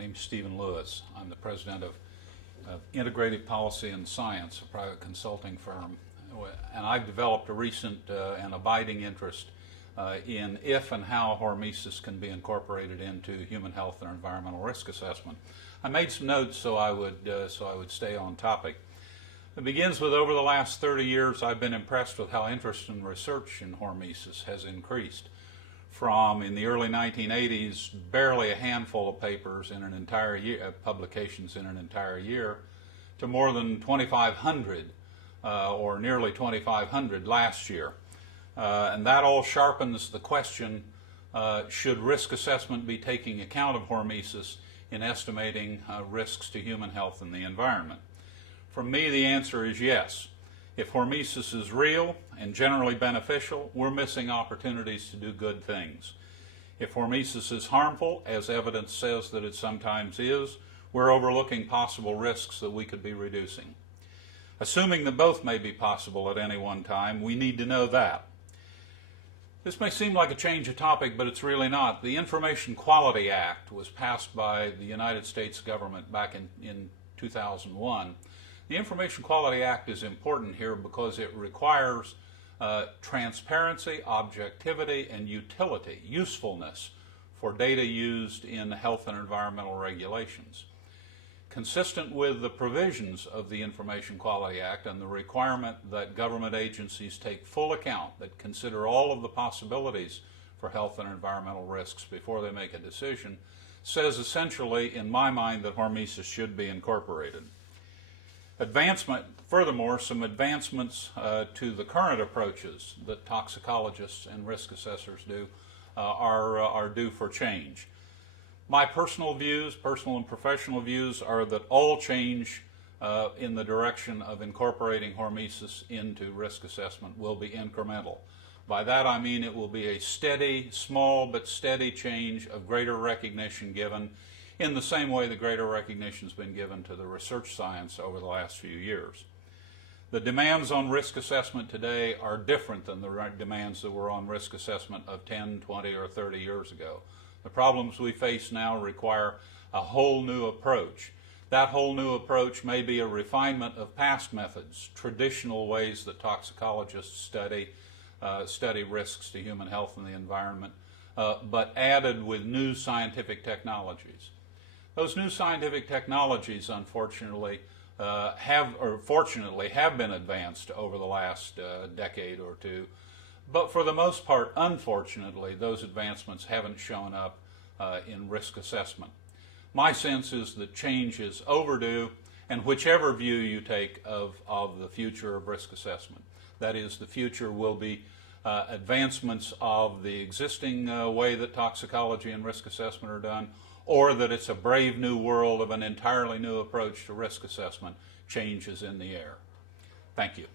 My name is Stephen Lewis. I'm the president of Integrated Policy and Science, a private consulting firm, and I've developed a recent and abiding interest in if and how hormesis can be incorporated into human health and environmental risk assessment. I made some notes so I would stay on topic. It begins with, over the last 30 years, I've been impressed with how interest in research in hormesis has increased. From, in the early 1980s, barely a handful of papers in an entire year, publications in an entire year, to more than 2,500 or nearly 2,500 last year. And that all sharpens the question, should risk assessment be taking account of hormesis in estimating risks to human health and the environment? For me, the answer is yes. If hormesis is real and generally beneficial, we're missing opportunities to do good things. If hormesis is harmful, as evidence says that it sometimes is, we're overlooking possible risks that we could be reducing. Assuming that both may be possible at any one time, we need to know that. This may seem like a change of topic, but it's really not. The Information Quality Act was passed by the United States government back in 2001. The Information Quality Act is important here because it requires transparency, objectivity, and utility, usefulness for data used in health and environmental regulations. Consistent with the provisions of the Information Quality Act and the requirement that government agencies take full account, that consider all of the possibilities for health and environmental risks before they make a decision, says essentially, in my mind, that hormesis should be incorporated. Furthermore, some advancements to the current approaches that toxicologists and risk assessors do are due for change. My personal and professional views, are that all change in the direction of incorporating hormesis into risk assessment will be incremental. By that I mean it will be a steady, small but steady change of greater recognition given, in the same way the greater recognition has been given to the research science over the last few years. The demands on risk assessment today are different than the demands that were on risk assessment of 10, 20, or 30 years ago. The problems we face now require a whole new approach. That whole new approach may be a refinement of past methods, traditional ways that toxicologists study risks to human health and the environment, but added with new scientific technologies. Those new scientific technologies, unfortunately, fortunately have been advanced over the last decade or two, but for the most part, unfortunately, those advancements haven't shown up in risk assessment. My sense is that change is overdue, and whichever view you take of the future of risk assessment, that is, the future will be advancements of the existing way that toxicology and risk assessment are done, or that it's a brave new world of an entirely new approach to risk assessment, change is in the air. Thank you.